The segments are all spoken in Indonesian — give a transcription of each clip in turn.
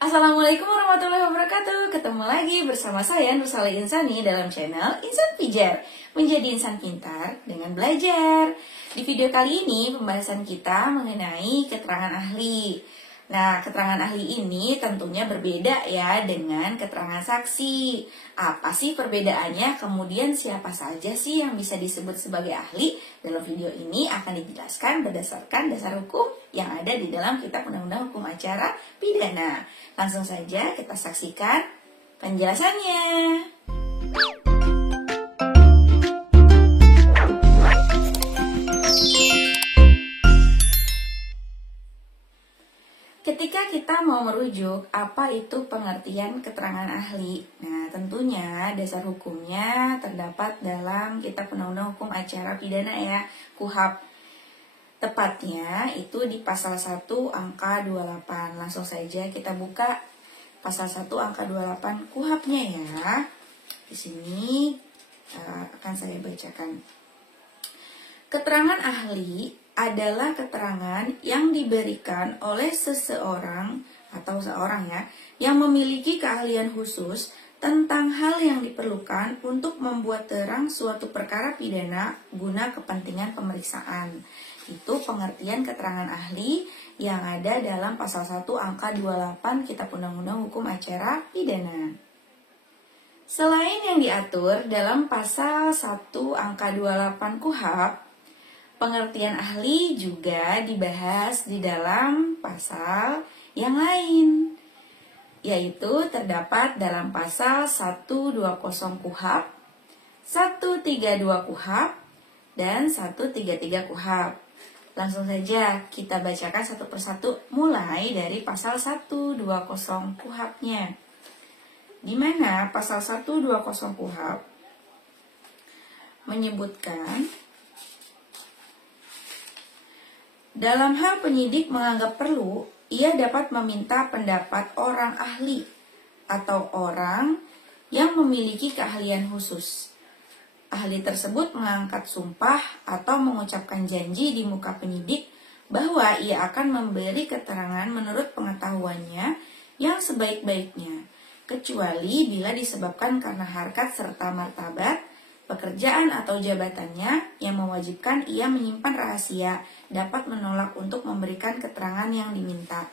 Assalamualaikum warahmatullahi wabarakatuh. Ketemu lagi bersama saya Nursali Insani dalam channel Insan Pijar, menjadi insan pintar dengan belajar. Di video kali ini pembahasan kita mengenai keterangan ahli. Nah, keterangan ahli ini tentunya berbeda ya dengan keterangan saksi. Apa sih perbedaannya? Kemudian siapa saja sih yang bisa disebut sebagai ahli? Dalam video ini akan dijelaskan berdasarkan dasar hukum yang ada di dalam Kitab Undang-Undang Hukum Acara Pidana. Langsung saja kita saksikan penjelasannya. Ketika kita mau merujuk apa itu pengertian keterangan ahli, nah tentunya dasar hukumnya terdapat dalam Kitab Undang-Undang Hukum Acara Pidana ya, KUHP. Tepatnya itu di pasal 1 angka 28. Langsung saja kita buka pasal 1 angka 28 KUHP-nya ya. Di sini akan saya bacakan. Keterangan ahli adalah keterangan yang diberikan oleh seseorang atau seorang ya yang memiliki keahlian khusus tentang hal yang diperlukan untuk membuat terang suatu perkara pidana guna kepentingan pemeriksaan. Itu pengertian keterangan ahli yang ada dalam pasal 1 angka 28 Kitab Undang-Undang Hukum Acara Pidana. Selain yang diatur dalam pasal 1 angka 28 KUHP, pengertian ahli juga dibahas di dalam pasal yang lain, yaitu terdapat dalam pasal 120 KUHP, 132 KUHP, dan 133 KUHP. Langsung saja kita bacakan satu persatu mulai dari pasal 120 KUHP-nya. Di mana pasal 120 KUHP menyebutkan dalam hal penyidik menganggap perlu, ia dapat meminta pendapat orang ahli atau orang yang memiliki keahlian khusus. Ahli tersebut mengangkat sumpah atau mengucapkan janji di muka penyidik bahwa ia akan memberi keterangan menurut pengetahuannya yang sebaik-baiknya, kecuali bila disebabkan karena harkat serta martabat, pekerjaan atau jabatannya yang mewajibkan ia menyimpan rahasia, dapat menolak untuk memberikan keterangan yang diminta.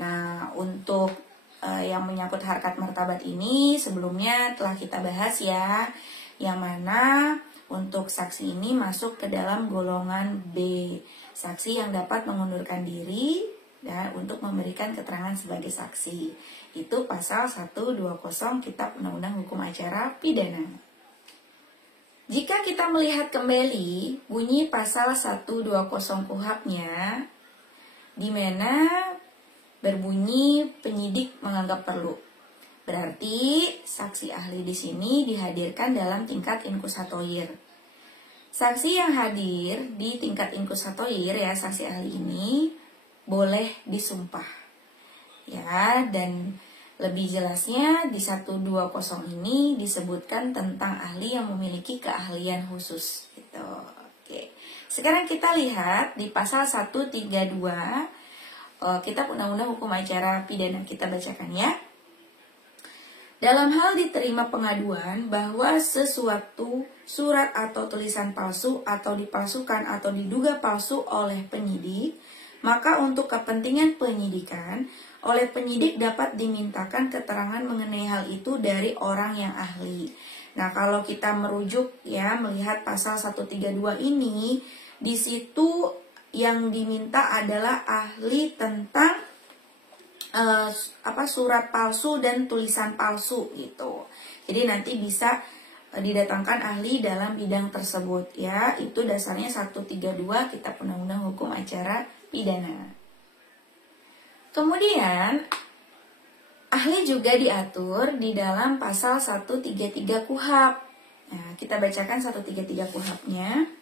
Nah, untuk yang menyangkut harkat martabat ini sebelumnya telah kita bahas ya, yang mana untuk saksi ini masuk ke dalam golongan B, saksi yang dapat mengundurkan diri ya, untuk memberikan keterangan sebagai saksi. Itu pasal 120 Kitab Undang-Undang Hukum Acara Pidana. Jika kita melihat kembali bunyi pasal 120 KUHP-nya, di mana berbunyi penyidik menganggap perlu. Berarti saksi ahli di sini dihadirkan dalam tingkat inkusatoir. Saksi yang hadir di tingkat inkusatoir ya, saksi ahli ini boleh disumpah. Ya, dan lebih jelasnya di 120 ini disebutkan tentang ahli yang memiliki keahlian khusus gitu. Oke. Sekarang kita lihat di pasal 132 Kitab Undang-Undang Hukum Acara Pidana, kita bacakan ya. Dalam hal diterima pengaduan bahwa sesuatu surat atau tulisan palsu atau dipalsukan atau diduga palsu oleh penyidik, maka untuk kepentingan penyidikan, oleh penyidik dapat dimintakan keterangan mengenai hal itu dari orang yang ahli. Nah, kalau kita merujuk ya, melihat pasal 132 ini, di situ yang diminta adalah ahli tentang surat palsu dan tulisan palsu gitu. Jadi nanti bisa didatangkan ahli dalam bidang tersebut ya. Itu dasarnya 132 Kitab Undang-Undang Hukum Acara Pidana. Kemudian ahli juga diatur di dalam pasal 133 KUHP. Nah, kita bacakan 133 KUHP-nya.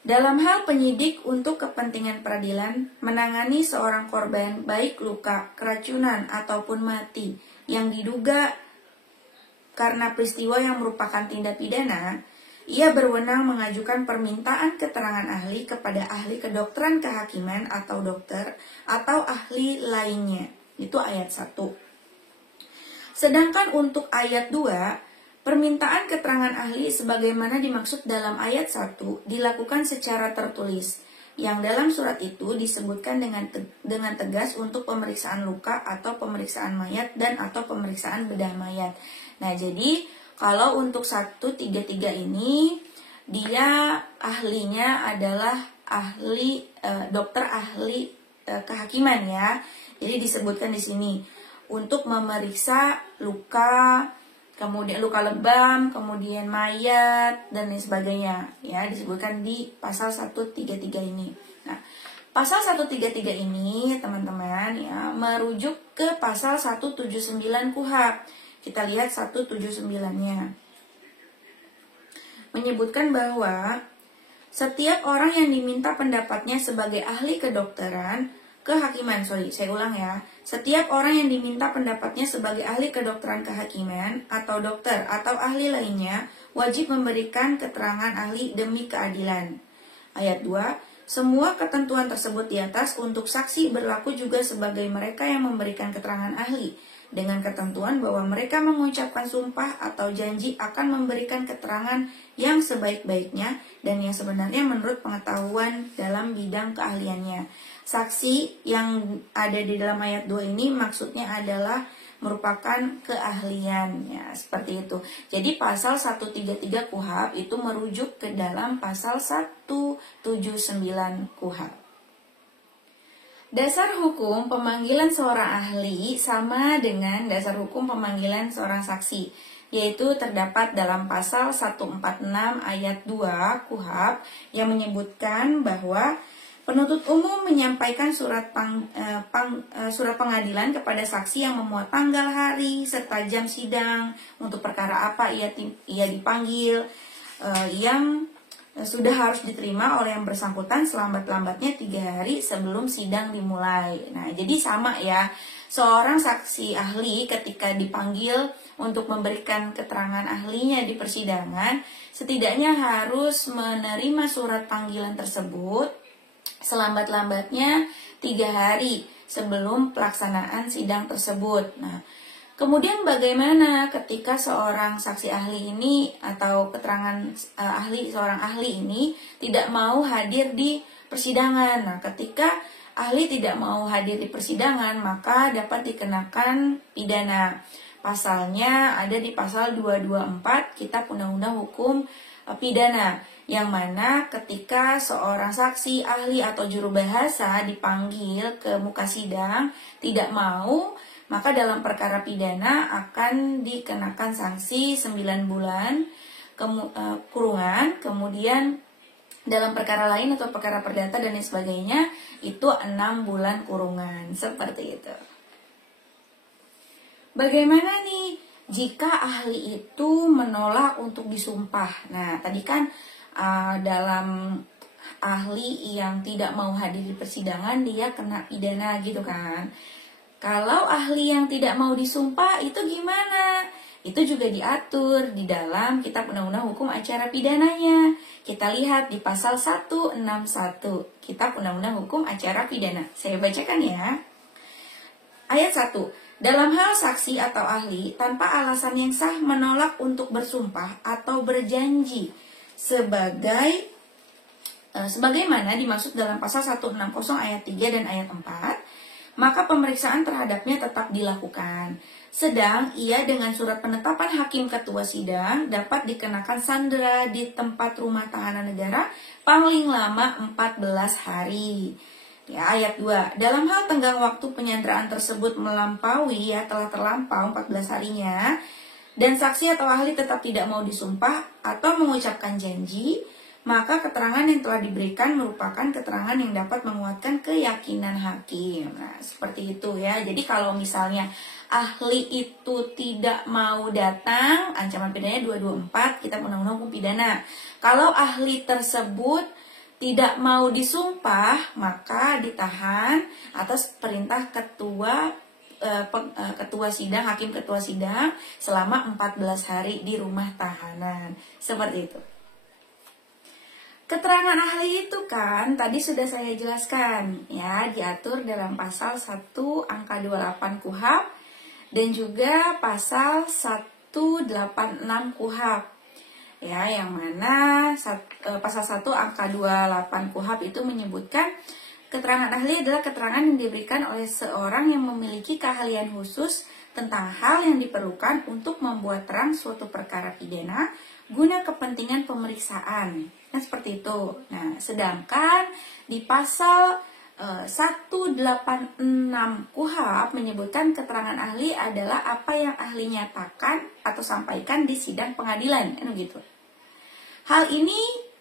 Dalam hal penyidik untuk kepentingan peradilan menangani seorang korban baik luka, keracunan, ataupun mati yang diduga karena peristiwa yang merupakan tindak pidana, ia berwenang mengajukan permintaan keterangan ahli kepada ahli kedokteran kehakiman atau dokter atau ahli lainnya. Itu ayat 1. Sedangkan untuk ayat 2, permintaan keterangan ahli sebagaimana dimaksud dalam ayat 1 dilakukan secara tertulis, yang dalam surat itu disebutkan dengan tegas untuk pemeriksaan luka atau pemeriksaan mayat dan atau pemeriksaan bedah mayat. Nah, jadi kalau untuk 133 ini, dia ahlinya adalah ahli dokter ahli kehakiman ya. Jadi disebutkan di sini untuk memeriksa luka, kemudian luka lebam, kemudian mayat dan lain sebagainya ya, disebutkan di pasal 133 ini. Nah, pasal 133 ini teman-teman ya merujuk ke pasal 179 KUHP. Kita lihat 179-nya. Menyebutkan bahwa setiap orang yang diminta pendapatnya sebagai ahli kedokteran, kehakiman, saya ulang ya. Setiap orang yang diminta pendapatnya sebagai ahli kedokteran kehakiman atau dokter atau ahli lainnya wajib memberikan keterangan ahli demi keadilan. Ayat 2, semua ketentuan tersebut di atas untuk saksi berlaku juga sebagai mereka yang memberikan keterangan ahli, dengan ketentuan bahwa mereka mengucapkan sumpah atau janji akan memberikan keterangan yang sebaik-baiknya dan yang sebenarnya menurut pengetahuan dalam bidang keahliannya. Saksi yang ada di dalam ayat 2 ini maksudnya adalah merupakan keahlian ya, seperti itu. Jadi pasal 133 KUHP itu merujuk ke dalam pasal 179 KUHP. Dasar hukum pemanggilan seorang ahli sama dengan dasar hukum pemanggilan seorang saksi, yaitu terdapat dalam pasal 146 ayat 2 KUHP yang menyebutkan bahwa penuntut umum menyampaikan surat pengadilan kepada saksi yang memuat tanggal, hari, serta jam sidang untuk perkara apa ia dipanggil, yang sudah harus diterima oleh yang bersangkutan selambat-lambatnya 3 hari sebelum sidang dimulai. Nah, jadi sama ya, seorang saksi ahli ketika dipanggil untuk memberikan keterangan ahlinya di persidangan, setidaknya harus menerima surat panggilan tersebut selambat-lambatnya 3 hari sebelum pelaksanaan sidang tersebut. Nah, kemudian bagaimana ketika seorang saksi ahli ini atau keterangan seorang ahli ini tidak mau hadir di persidangan? Nah, ketika ahli tidak mau hadir di persidangan, maka dapat dikenakan pidana. Pasalnya ada di pasal 224 Kitab Undang-Undang Hukum Pidana, yang mana ketika seorang saksi, ahli atau juru bahasa dipanggil ke muka sidang tidak mau, maka dalam perkara pidana akan dikenakan sanksi 9 bulan kurungan, kemudian dalam perkara lain atau perkara perdata dan lain sebagainya itu 6 bulan kurungan, seperti itu. Bagaimana nih jika ahli itu menolak untuk disumpah? Nah, tadi kan dalam ahli yang tidak mau hadir di persidangan dia kena pidana gitu kan. Kalau ahli yang tidak mau disumpah itu gimana? Itu juga diatur di dalam Kitab Undang-Undang Hukum Acara Pidananya. Kita lihat di pasal 161 Kitab Undang-Undang Hukum Acara Pidana. Saya bacakan ya. Ayat 1. Dalam hal saksi atau ahli tanpa alasan yang sah menolak untuk bersumpah atau berjanji sebagaimana dimaksud dalam pasal 160 ayat 3 dan ayat 4, maka pemeriksaan terhadapnya tetap dilakukan. Sedang ia dengan surat penetapan hakim ketua sidang dapat dikenakan sandera di tempat rumah tahanan negara paling lama 14 hari. Ya, ayat 2. Dalam hal tenggang waktu penyanderaan tersebut telah terlampau 14 harinya, dan saksi atau ahli tetap tidak mau disumpah atau mengucapkan janji, maka keterangan yang telah diberikan merupakan keterangan yang dapat menguatkan keyakinan hakim. Nah, seperti itu ya. Jadi kalau misalnya ahli itu tidak mau datang, ancaman pidananya 224 Kitab Undang-Undang Hukum Pidana. Kalau ahli tersebut tidak mau disumpah, maka ditahan atas perintah ketua sidang, hakim ketua sidang selama 14 hari di rumah tahanan. Seperti itu. Keterangan ahli itu kan tadi sudah saya jelaskan ya, diatur dalam pasal 1 angka 28 KUHP dan juga pasal 186 KUHP. Ya, yang mana pasal 1 angka 28 KUHP itu menyebutkan keterangan ahli adalah keterangan yang diberikan oleh seorang yang memiliki keahlian khusus tentang hal yang diperlukan untuk membuat terang suatu perkara pidana guna kepentingan pemeriksaan. Nah, seperti itu. Nah, sedangkan di pasal 186 KUHP menyebutkan keterangan ahli adalah apa yang ahli nyatakan atau sampaikan di sidang pengadilan, gitu. Hal ini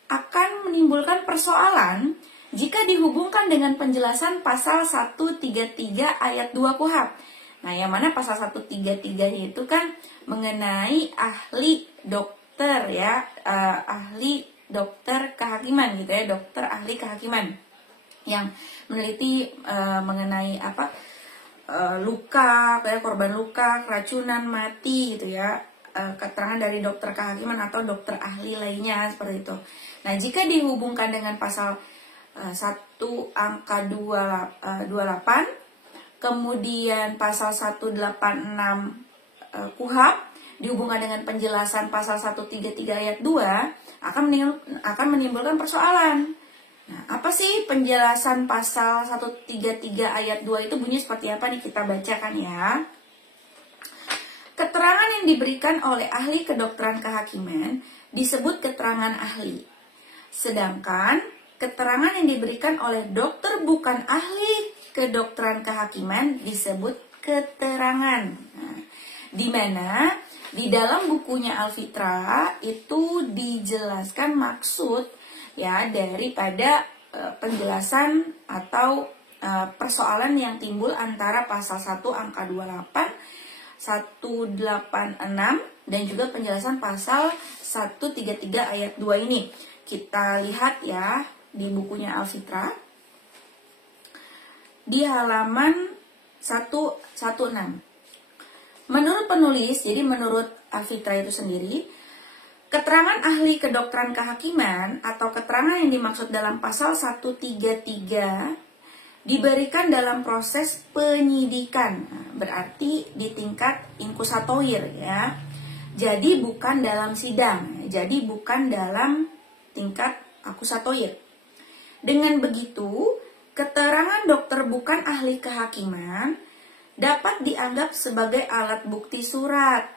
akan menimbulkan persoalan jika dihubungkan dengan penjelasan pasal 133 ayat 2 KUHP. Nah, yang mana pasal 133 itu kan mengenai ahli dokter ya, ahli dokter kehakiman gitu ya, dokter ahli kehakiman yang meneliti mengenai luka, kayak korban luka, keracunan, mati gitu ya, keterangan dari dokter kehakiman atau dokter ahli lainnya seperti itu. Nah, jika dihubungkan dengan pasal 1 angka 28, kemudian pasal 186 KUHP dihubungkan dengan penjelasan pasal 133 ayat 2 akan menimbulkan persoalan. Nah, apa sih penjelasan pasal 133 ayat 2 itu bunyi seperti apa nih, kita bacakan ya. Keterangan yang diberikan oleh ahli kedokteran kehakiman disebut keterangan ahli. Sedangkan keterangan yang diberikan oleh dokter bukan ahli kedokteran kehakiman disebut keterangan. Nah, di mana di dalam bukunya Alfitra itu dijelaskan maksud ya daripada penjelasan atau persoalan yang timbul antara pasal 1 angka 28, 186 dan juga penjelasan pasal 133 ayat 2 ini. Kita lihat ya di bukunya Alfitra di halaman 116. Menurut penulis, jadi menurut Alfitra itu sendiri, keterangan ahli kedokteran kehakiman atau keterangan yang dimaksud dalam pasal 133 diberikan dalam proses penyidikan. Nah, berarti di tingkat inkusatoir ya. Jadi bukan dalam sidang, jadi bukan dalam tingkat akusatoir. Dengan begitu, keterangan dokter bukan ahli kehakiman dapat dianggap sebagai alat bukti surat.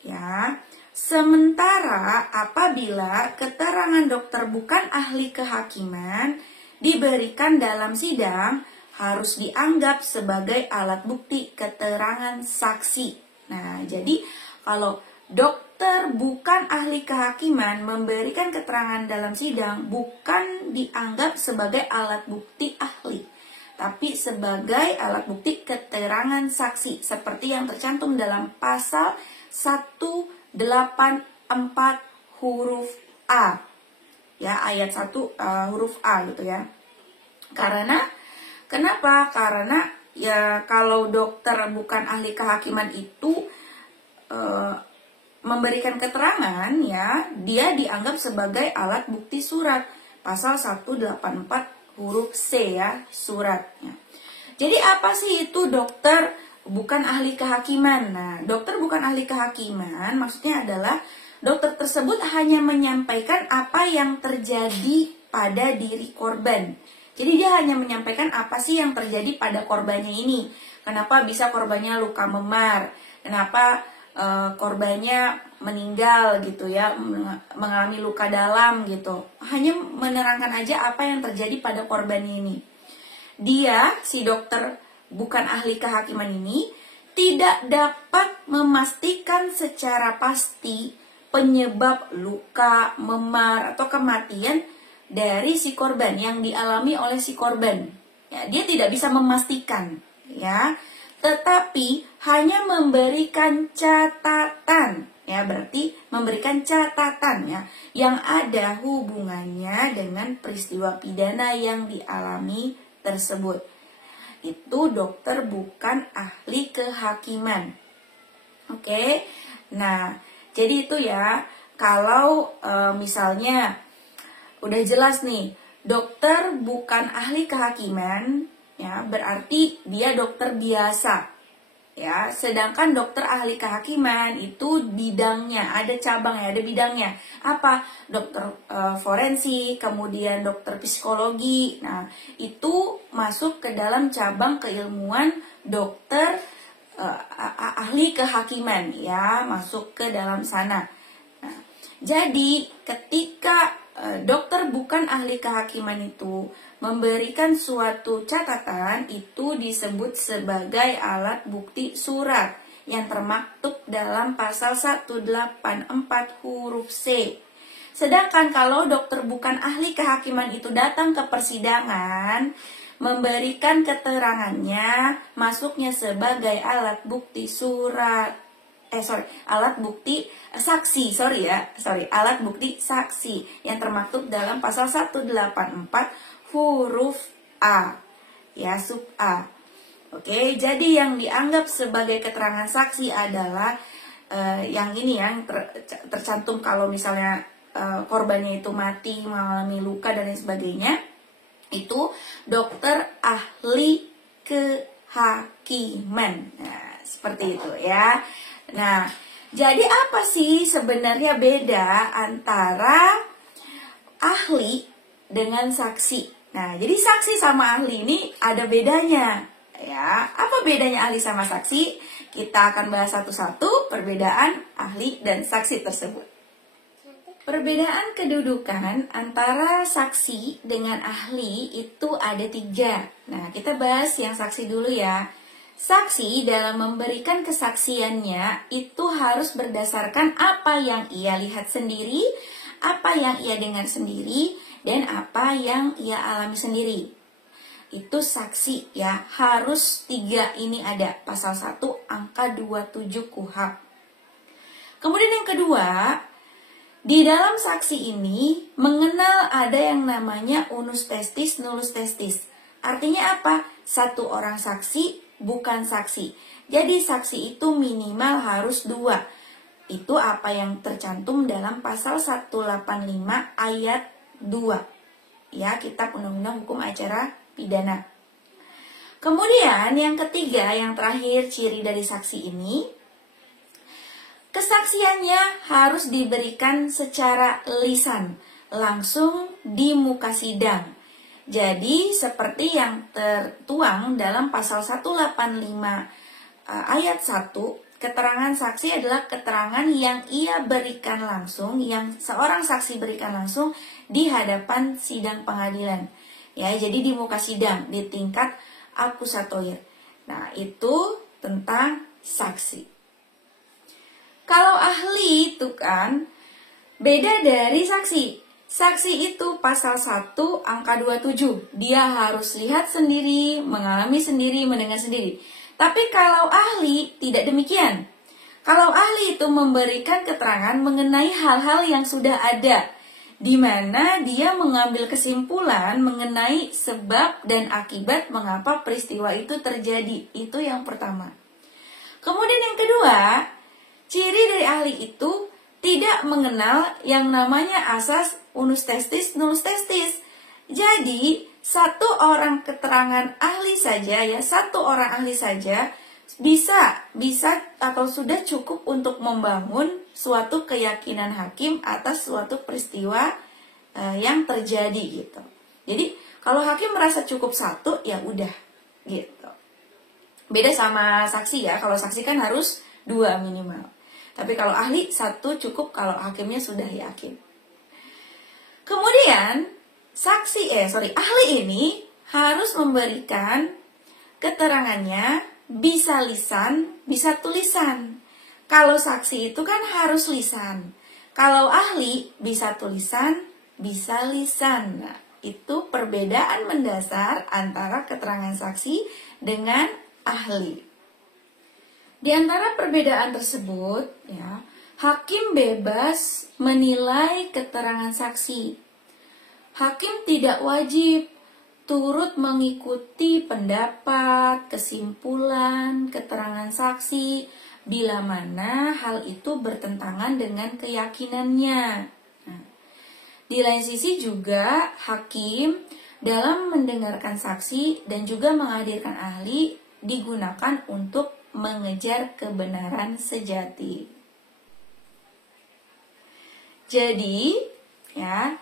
Ya. Sementara apabila keterangan dokter bukan ahli kehakiman diberikan dalam sidang, harus dianggap sebagai alat bukti keterangan saksi. Nah, jadi kalau dokter bukan ahli kehakiman memberikan keterangan dalam sidang bukan dianggap sebagai alat bukti ahli, tapi sebagai alat bukti keterangan saksi seperti yang tercantum dalam pasal 184 huruf A. Ya, ayat 1 huruf A gitu ya. Kenapa? Karena ya kalau dokter bukan ahli kehakiman itu memberikan keterangan ya, dia dianggap sebagai alat bukti surat. Pasal 184 huruf C ya, suratnya. Jadi apa sih itu dokter bukan ahli kehakiman? Nah, dokter bukan ahli kehakiman maksudnya adalah dokter tersebut hanya menyampaikan apa yang terjadi pada diri korban. Jadi dia hanya menyampaikan apa sih yang terjadi pada korbannya ini. Kenapa bisa korbannya luka memar? Kenapa korbannya meninggal gitu ya, mengalami luka dalam gitu. Hanya menerangkan aja apa yang terjadi pada korbannya ini. Dia, si dokter bukan ahli kehakiman ini, tidak dapat memastikan secara pasti penyebab luka, memar, atau kematian dari si korban yang dialami oleh si korban. Ya, dia tidak bisa memastikan, ya, tetapi hanya memberikan catatan, ya, berarti memberikan catatan ya, yang ada hubungannya dengan peristiwa pidana yang dialami tersebut. Itu dokter bukan ahli kehakiman. Oke, nah. Jadi itu ya, kalau misalnya udah jelas nih, dokter bukan ahli kehakiman, ya, berarti dia dokter biasa. Ya, sedangkan dokter ahli kehakiman itu bidangnya, ada cabangnya, ada bidangnya. Apa? Dokter forensik, kemudian dokter psikologi. Nah, itu masuk ke dalam cabang keilmuan dokter ahli kehakiman, ya, masuk ke dalam sana. Nah, jadi ketika dokter bukan ahli kehakiman itu memberikan suatu catatan, itu disebut sebagai alat bukti surat yang termaktub dalam pasal 184 huruf C. Sedangkan kalau dokter bukan ahli kehakiman itu datang ke persidangan, memberikan keterangannya, masuknya sebagai alat bukti surat. Alat bukti saksi, alat bukti saksi yang termaktub dalam pasal 184 huruf A, ya, sub A. Oke, jadi yang dianggap sebagai keterangan saksi adalah yang ini, yang tercantum kalau misalnya korbannya itu mati, mengalami luka dan lain sebagainya, itu dokter ahli kehakiman. Nah, seperti itu ya. Nah, jadi apa sih sebenarnya beda antara ahli dengan saksi? Nah, jadi saksi sama ahli ini ada bedanya, ya. Apa bedanya ahli sama saksi? Kita akan bahas satu-satu perbedaan ahli dan saksi tersebut. Perbedaan kedudukan antara saksi dengan ahli itu ada 3. Nah, kita bahas yang saksi dulu ya. Saksi dalam memberikan kesaksiannya itu harus berdasarkan apa yang ia lihat sendiri, apa yang ia dengar sendiri, dan apa yang ia alami sendiri. Itu saksi ya, harus 3 ini ada. Pasal 1 angka 27 KUHP. Kemudian yang kedua, di dalam saksi ini mengenal ada yang namanya unus testis, nullus testis. Artinya apa? Satu orang saksi bukan saksi. Jadi saksi itu minimal harus 2. Itu apa yang tercantum dalam pasal 185 ayat 2. Ya, Kitab Undang-Undang Hukum Acara Pidana. Kemudian yang ketiga, yang terakhir ciri dari saksi ini, kesaksiannya harus diberikan secara lisan, langsung di muka sidang. Jadi seperti yang tertuang dalam pasal 185 ayat 1, keterangan saksi adalah keterangan yang ia berikan langsung, yang seorang saksi berikan langsung di hadapan sidang pengadilan. Ya, jadi di muka sidang, di tingkat akusatoir. Nah, itu tentang saksi. Kalau ahli itu kan beda dari saksi. Saksi itu pasal 1 angka 27. Dia harus lihat sendiri, mengalami sendiri, mendengar sendiri. Tapi kalau ahli tidak demikian. Kalau ahli itu memberikan keterangan mengenai hal-hal yang sudah ada, di mana dia mengambil kesimpulan mengenai sebab dan akibat mengapa peristiwa itu terjadi. Itu yang pertama. Kemudian yang kedua, ciri dari ahli itu tidak mengenal yang namanya asas unus testis, nullus testis. Jadi, satu orang keterangan ahli saja, ya, satu orang ahli saja bisa atau sudah cukup untuk membangun suatu keyakinan hakim atas suatu peristiwa yang terjadi gitu. Jadi, kalau hakim merasa cukup satu, ya udah gitu. Beda sama saksi ya. Kalau saksi kan harus 2 minimal. Tapi kalau ahli 1 cukup kalau hakimnya sudah yakin. Kemudian ahli ini harus memberikan keterangannya bisa lisan, bisa tulisan. Kalau saksi itu kan harus lisan. Kalau ahli bisa tulisan, bisa lisan. Nah, itu perbedaan mendasar antara keterangan saksi dengan ahli. Di antara perbedaan tersebut, ya, hakim bebas menilai keterangan saksi. Hakim tidak wajib turut mengikuti pendapat, kesimpulan, keterangan saksi bila mana hal itu bertentangan dengan keyakinannya. Nah, Di lain sisi juga hakim dalam mendengarkan saksi dan juga menghadirkan ahli digunakan untuk mengejar kebenaran sejati. Jadi, ya,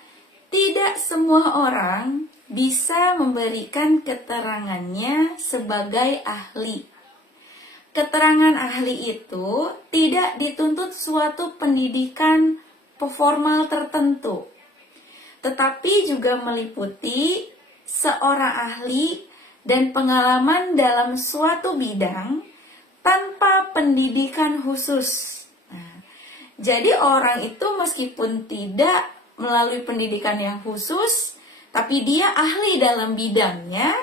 tidak semua orang bisa memberikan keterangannya sebagai ahli. Keterangan ahli itu tidak dituntut suatu pendidikan formal tertentu, tetapi juga meliputi seorang ahli dan pengalaman dalam suatu bidang tanpa pendidikan khusus. Nah, jadi orang itu meskipun tidak melalui pendidikan yang khusus, tapi dia ahli dalam bidangnya,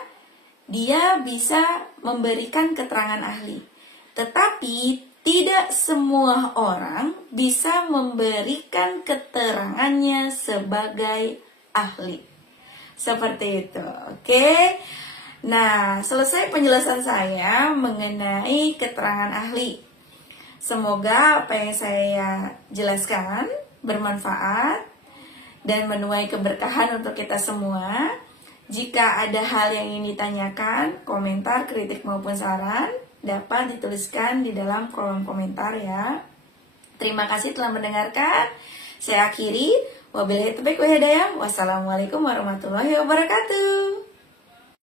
dia bisa memberikan keterangan ahli. Tetapi tidak semua orang bisa memberikan keterangannya sebagai ahli. Seperti itu, oke? Nah, selesai penjelasan saya mengenai keterangan ahli. Semoga apa yang saya jelaskan bermanfaat dan menuai keberkahan untuk kita semua. Jika ada hal yang ingin ditanyakan, komentar, kritik maupun saran, dapat dituliskan di dalam kolom komentar ya. Terima kasih telah mendengarkan. Saya akhiri. Wabillahi taufiq wal hidayah. Wassalamualaikum warahmatullahi wabarakatuh.